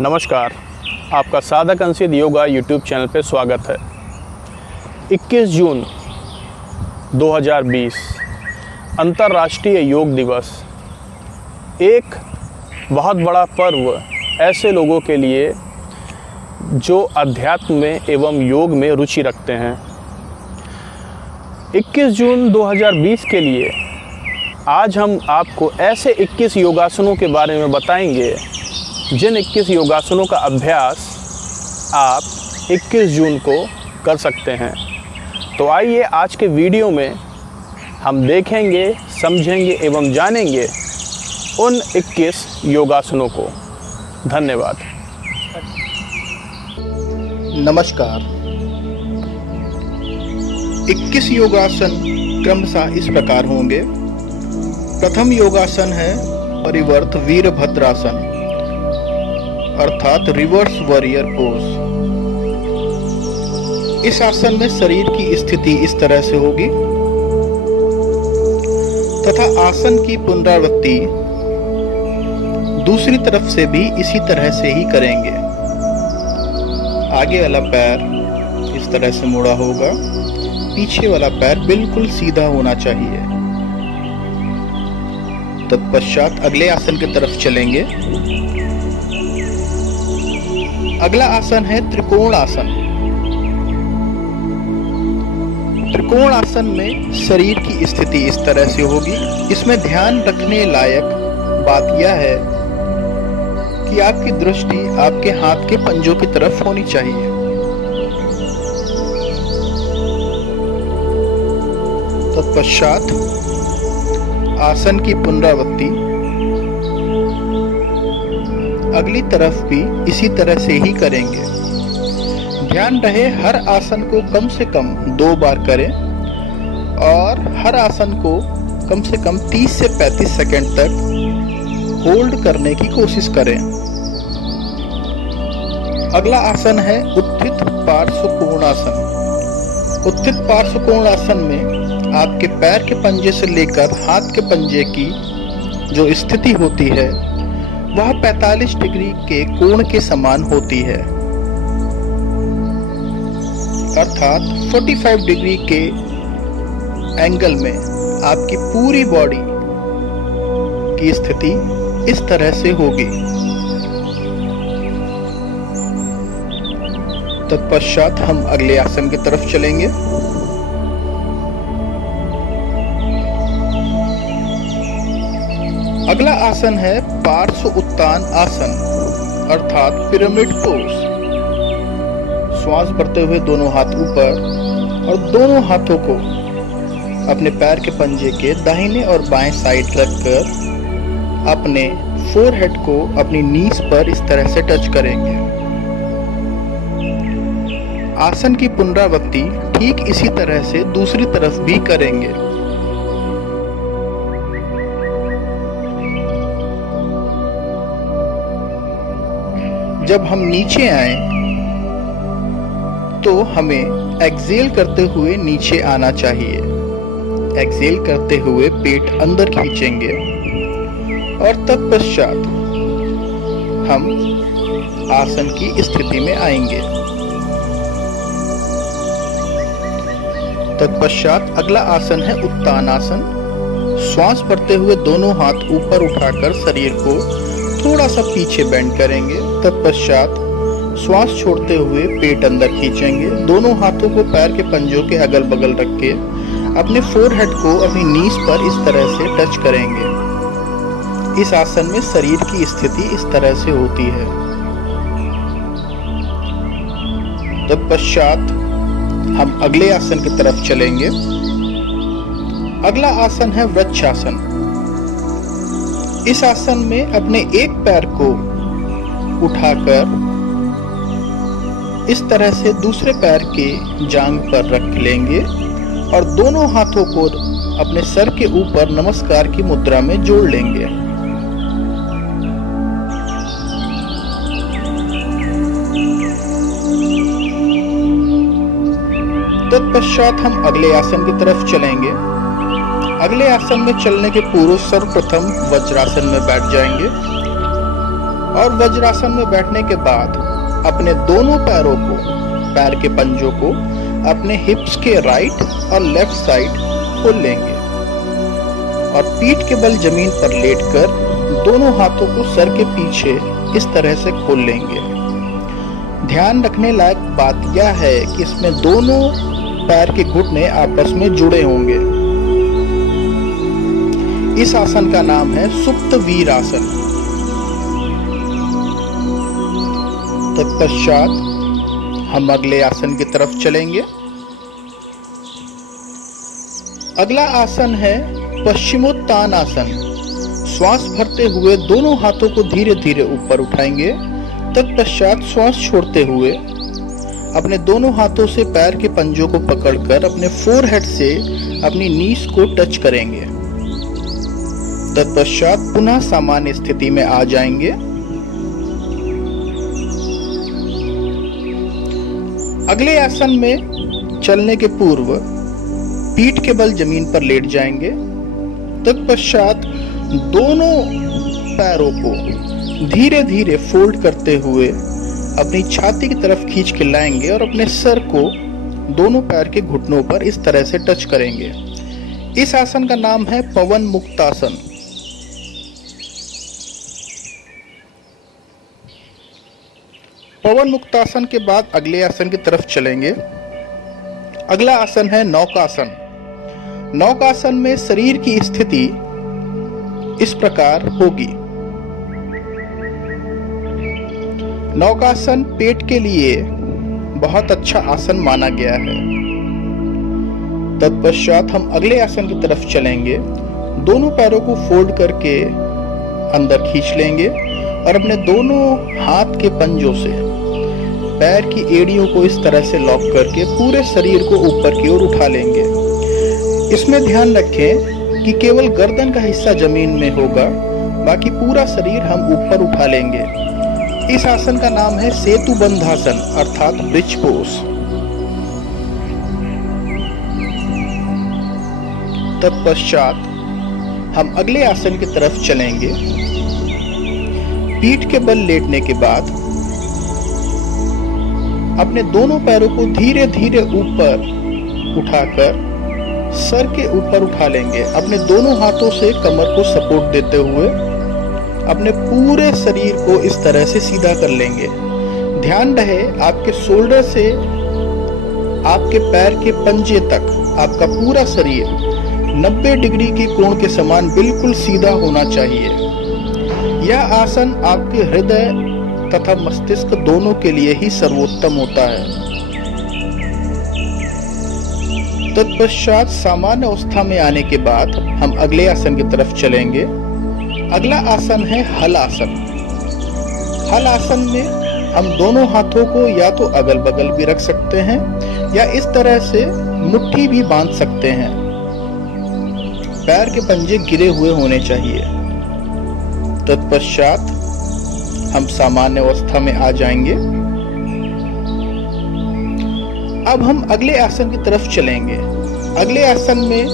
नमस्कार, आपका साधक अंशित योगा यूट्यूब चैनल पर स्वागत है। 21 जून 2020 अंतर्राष्ट्रीय योग दिवस एक बहुत बड़ा पर्व ऐसे लोगों के लिए जो अध्यात्म में एवं योग में रुचि रखते हैं। 21 जून 2020 के लिए आज हम आपको ऐसे 21 योगासनों के बारे में बताएंगे जिन 21 योगासनों का अभ्यास आप 21 जून को कर सकते हैं। तो आइए आज के वीडियो में हम देखेंगे, समझेंगे एवं जानेंगे उन 21 योगासनों को। धन्यवाद। नमस्कार। 21 योगासन क्रमशः इस प्रकार होंगे। प्रथम योगासन है परिवर्त वीरभद्रासन अर्थात रिवर्स वॉरियर पोज। इस आसन में शरीर की स्थिति इस तरह से होगी तथा आसन की पुनरावृत्ति दूसरी तरफ से भी इसी तरह से ही करेंगे। आगे वाला पैर इस तरह से मुड़ा होगा, पीछे वाला पैर बिल्कुल सीधा होना चाहिए। तत्पश्चात अगले आसन की तरफ चलेंगे। अगला आसन है त्रिकोण आसन। त्रिकोण आसन में शरीर की स्थिति इस तरह से होगी। इसमें ध्यान रखने लायक बात यह है कि आपकी दृष्टि आपके हाथ के पंजों की तरफ होनी चाहिए। तत्पश्चात आसन की पुनरावृत्ति अगली तरफ भी इसी तरह से ही करेंगे। ध्यान रहे हर आसन को कम से कम 2 बार करें और हर आसन को कम से कम 30 से 35 सेकंड तक होल्ड करने की कोशिश करें। अगला आसन है उत्थित पार्श्व कोणासन। उत्थित पार्श्व कोणासन में आपके पैर के पंजे से लेकर हाथ के पंजे की जो स्थिति होती है वह 45 डिग्री के कोण के समान होती है, अर्थात 45 डिग्री के एंगल में आपकी पूरी बॉडी की स्थिति इस तरह से होगी। तत्पश्चात हम अगले आसन की तरफ चलेंगे। अगला आसन है पार्श्व उत्तान आसन अर्थात पिरामिड पोज। श्वास भरते हुए दोनों हाथ ऊपर और दोनों हाथों को अपने पैर के पंजे के दाहिने और बाएं साइड रखकर अपने फोरहेड को अपनी नीज पर इस तरह से टच करेंगे। आसन की पुनरावृत्ति ठीक इसी तरह से दूसरी तरफ भी करेंगे। जब हम नीचे आए तो हमें एक्सेल करते हुए नीचे आना चाहिए। एक्सेल करते हुए पेट अंदर खींचेंगे और तत्पश्चात हम आसन की स्थिति में आएंगे। तत्पश्चात अगला आसन है उत्तान आसन। श्वास भरते हुए दोनों हाथ ऊपर उठाकर शरीर को थोड़ा सा पीछे बेंड करेंगे। तत्पश्चात श्वास छोड़ते हुए पेट अंदर खींचेंगे। दोनों हाथों को पैर के पंजों के अगल बगल रख के अपने फोरहेड को अपनी नीज पर इस तरह से टच करेंगे। इस आसन में शरीर की स्थिति इस तरह से होती है। तत्पश्चात हम अगले आसन की तरफ चलेंगे। अगला आसन है वृक्षासन। इस आसन में अपने एक पैर को उठाकर इस तरह से दूसरे पैर के जांघ पर रख लेंगे और दोनों हाथों को अपने सर के ऊपर नमस्कार की मुद्रा में जोड़ लेंगे। तत्पश्चात हम अगले आसन की तरफ चलेंगे। अगले आसन में चलने के पूर्व सर्वप्रथम वज्रासन में बैठ जाएंगे और वज्रासन में बैठने के बाद अपने दोनों पैरों को, पैर के पंजों को अपने हिप्स के राइट और लेफ्ट साइड खोल लेंगे और पीठ के बल जमीन पर लेटकर दोनों हाथों को सर के पीछे इस तरह से खोल लेंगे। ध्यान रखने लायक बात यह है कि इसमें दोनों पैर के घुटने आपस में जुड़े होंगे। इस आसन का नाम है सुप्त वीरासन। तत्पश्चात हम अगले आसन की तरफ चलेंगे। अगला आसन है पश्चिमोत्तानासन। श्वास भरते हुए दोनों हाथों को धीरे धीरे ऊपर उठाएंगे। तत्पश्चात श्वास छोड़ते हुए अपने दोनों हाथों से पैर के पंजों को पकड़कर अपने फोरहेड से अपनी नीज को टच करेंगे। तत्पश्चात पुनः सामान्य स्थिति में आ जाएंगे। अगले आसन में चलने के पूर्व पीठ के बल जमीन पर लेट जाएंगे। तत्पश्चात दोनों पैरों को धीरे धीरे फोल्ड करते हुए अपनी छाती की तरफ खींच के लाएंगे और अपने सर को दोनों पैर के घुटनों पर इस तरह से टच करेंगे। इस आसन का नाम है पवन मुक्तासन। पवन मुक्तासन के बाद अगले आसन की तरफ चलेंगे। अगला आसन है नौकासन। नौकासन में शरीर की स्थिति इस प्रकार होगी। नौकासन पेट के लिए बहुत अच्छा आसन माना गया है। तत्पश्चात हम अगले आसन की तरफ चलेंगे। दोनों पैरों को फोल्ड करके अंदर खींच लेंगे और अपने दोनों हाथ के पंजों से पैर की एड़ियों को इस तरह से लॉक करके पूरे शरीर को ऊपर की ओर उठा लेंगे। इसमें ध्यान रखें कि केवल गर्दन का हिस्सा जमीन में होगा, बाकी पूरा शरीर हम ऊपर उठा लेंगे। इस आसन का नाम है सेतु बंधासन अर्थात ब्रिज पोज। तत्पश्चात हम अगले आसन की तरफ चलेंगे। पीठ के बल लेटने के बाद अपने दोनों पैरों को धीरे धीरे ऊपर उठाकर सर के ऊपर उठा लेंगे। अपने दोनों हाथों से कमर को सपोर्ट देते हुए अपने पूरे शरीर को इस तरह से सीधा कर लेंगे। ध्यान रहे आपके शोल्डर से आपके पैर के पंजे तक आपका पूरा शरीर 90 डिग्री के कोण के समान बिल्कुल सीधा होना चाहिए। यह आसन आपके हृदय तथा मस्तिष्क दोनों के लिए ही सर्वोत्तम होता है। तत्पश्चात सामान्य अवस्था में आने के बाद हम अगले आसन की तरफ चलेंगे। अगला आसन है हल आसन। हल आसन में हम दोनों हाथों को या तो अगल बगल भी रख सकते हैं या इस तरह से मुट्ठी भी बांध सकते हैं। पैर के पंजे गिरे हुए होने चाहिए। तत्पश्चात हम सामान्य अवस्था में आ जाएंगे। अब हम अगले आसन की तरफ चलेंगे। अगले आसन में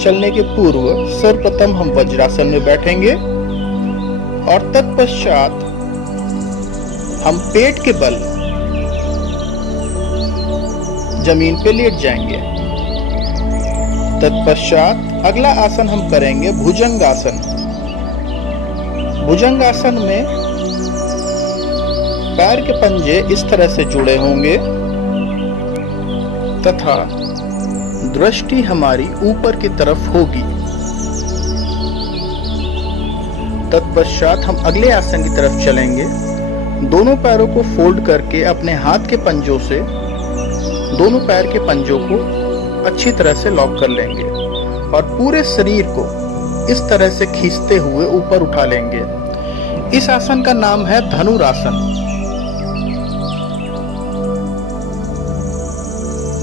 चलने के पूर्व सर्वप्रथम हम वज्रासन में बैठेंगे और तत्पश्चात हम पेट के बल जमीन पे लेट जाएंगे। तत्पश्चात अगला आसन हम करेंगे भुजंगासन। भुजंगासन में पैर के पंजे इस तरह से जुड़े होंगे तथा दृष्टि हमारी ऊपर की तरफ होगी। तत्पश्चात हम अगले आसन की तरफ चलेंगे। दोनों पैरों को फोल्ड करके अपने हाथ के पंजों से दोनों पैर के पंजों को अच्छी तरह से लॉक कर लेंगे और पूरे शरीर को इस तरह से खींचते हुए ऊपर उठा लेंगे। इस आसन का नाम है धनुरासन।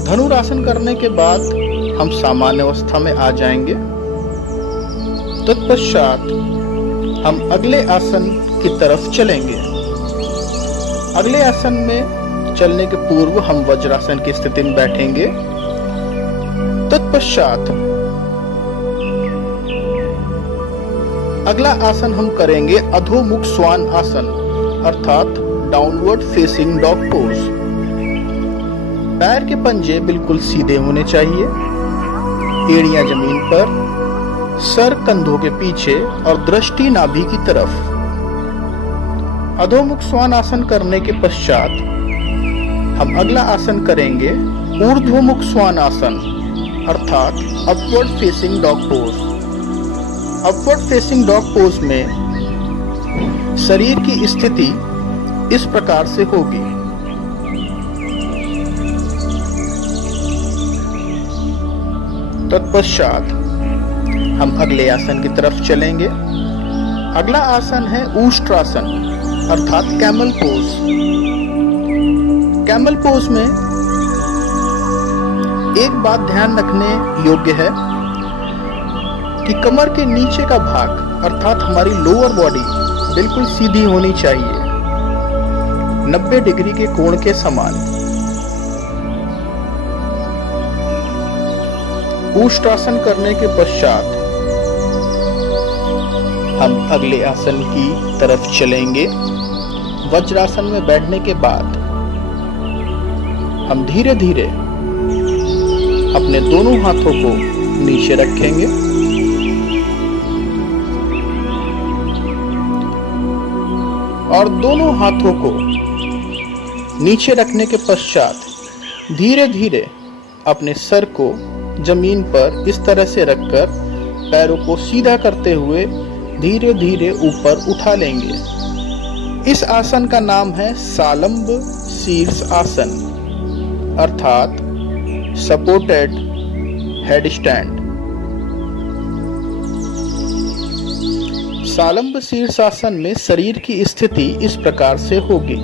धनुरासन करने के बाद हम सामान्य अवस्था में आ जाएंगे। तत्पश्चात हम अगले आसन की तरफ चलेंगे। अगले आसन में चलने के पूर्व हम वज्रासन की स्थिति में बैठेंगे। तत्पश्चात अगला आसन हम करेंगे अधोमुख श्वान आसन। अर्थात डाउनवर्ड फेसिंग डॉग पोज। पैर के पंजे बिल्कुल सीधे होने चाहिए, एड़ियां जमीन पर, सर कंधों के पीछे और दृष्टि नाभि की तरफ। अधोमुख श्वान आसन करने के पश्चात हम अगला आसन करेंगे ऊर्ध्वमुख श्वान आसन अर्थात upward facing dog pose. Upward facing dog pose में शरीर की स्थिति इस प्रकार से होगी। तत्पश्चात हम अगले आसन की तरफ चलेंगे। अगला आसन है ऊष्ट्रासन अर्थात कैमल पोज। कैमल पोज में एक बात ध्यान रखने योग्य है कि कमर के नीचे का भाग अर्थात हमारी लोअर बॉडी बिल्कुल सीधी होनी चाहिए, 90 डिग्री के कोण के समान। ऊष्ट्रासन करने के पश्चात हम अगले आसन की तरफ चलेंगे। वज्रासन में बैठने के बाद हम धीरे धीरे अपने दोनों हाथों को नीचे रखेंगे और दोनों हाथों को नीचे रखने के पश्चात धीरे धीरे अपने सर को जमीन पर इस तरह से रखकर पैरों को सीधा करते हुए धीरे धीरे ऊपर उठा लेंगे। इस आसन का नाम है सालंब शीर्ष आसन अर्थात सपोर्टेड हेड स्टैंड। सालंब शीर्षासन में शरीर की स्थिति इस प्रकार से होगी।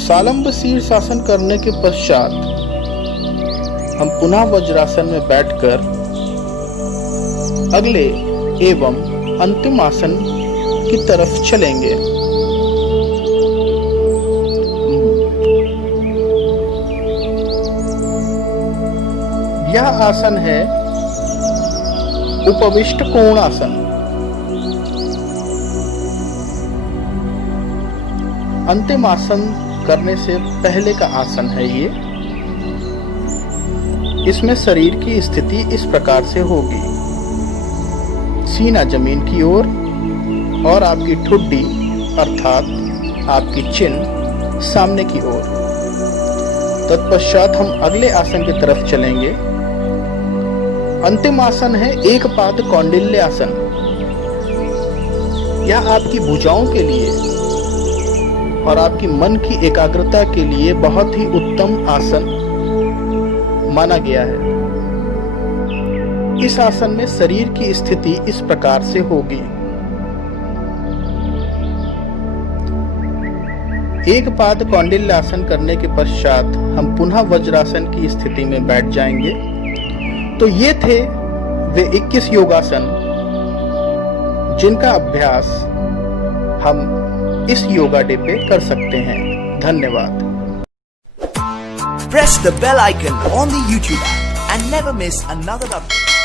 सालंब शीर्षासन करने के पश्चात हम पुनः वज्रासन में बैठकर अगले एवं अंतिम आसन की तरफ चलेंगे। यह आसन है उपविष्ट कोणासन। अंतिम आसन करने से पहले का आसन है ये। इसमें शरीर की स्थिति इस प्रकार से होगी। सीना जमीन की ओर और आपकी ठुड्डी अर्थात आपकी चिन सामने की ओर। तत्पश्चात हम अगले आसन की तरफ चलेंगे। अंतिम आसन है एक पाद कौंडिल्य आसन। यह आपकी भुजाओं के लिए और आपकी मन की एकाग्रता के लिए बहुत ही उत्तम आसन माना गया है। इस आसन में शरीर की स्थिति इस प्रकार से होगी। एक पाद कौंडिल्य आसन करने के पश्चात हम पुनः वज्रासन की स्थिति में बैठ जाएंगे। तो ये थे वे 21 योगासन जिनका अभ्यास हम इस योगा डे पे कर सकते हैं। धन्यवाद। Press the bell icon on the YouTube app and never miss another update.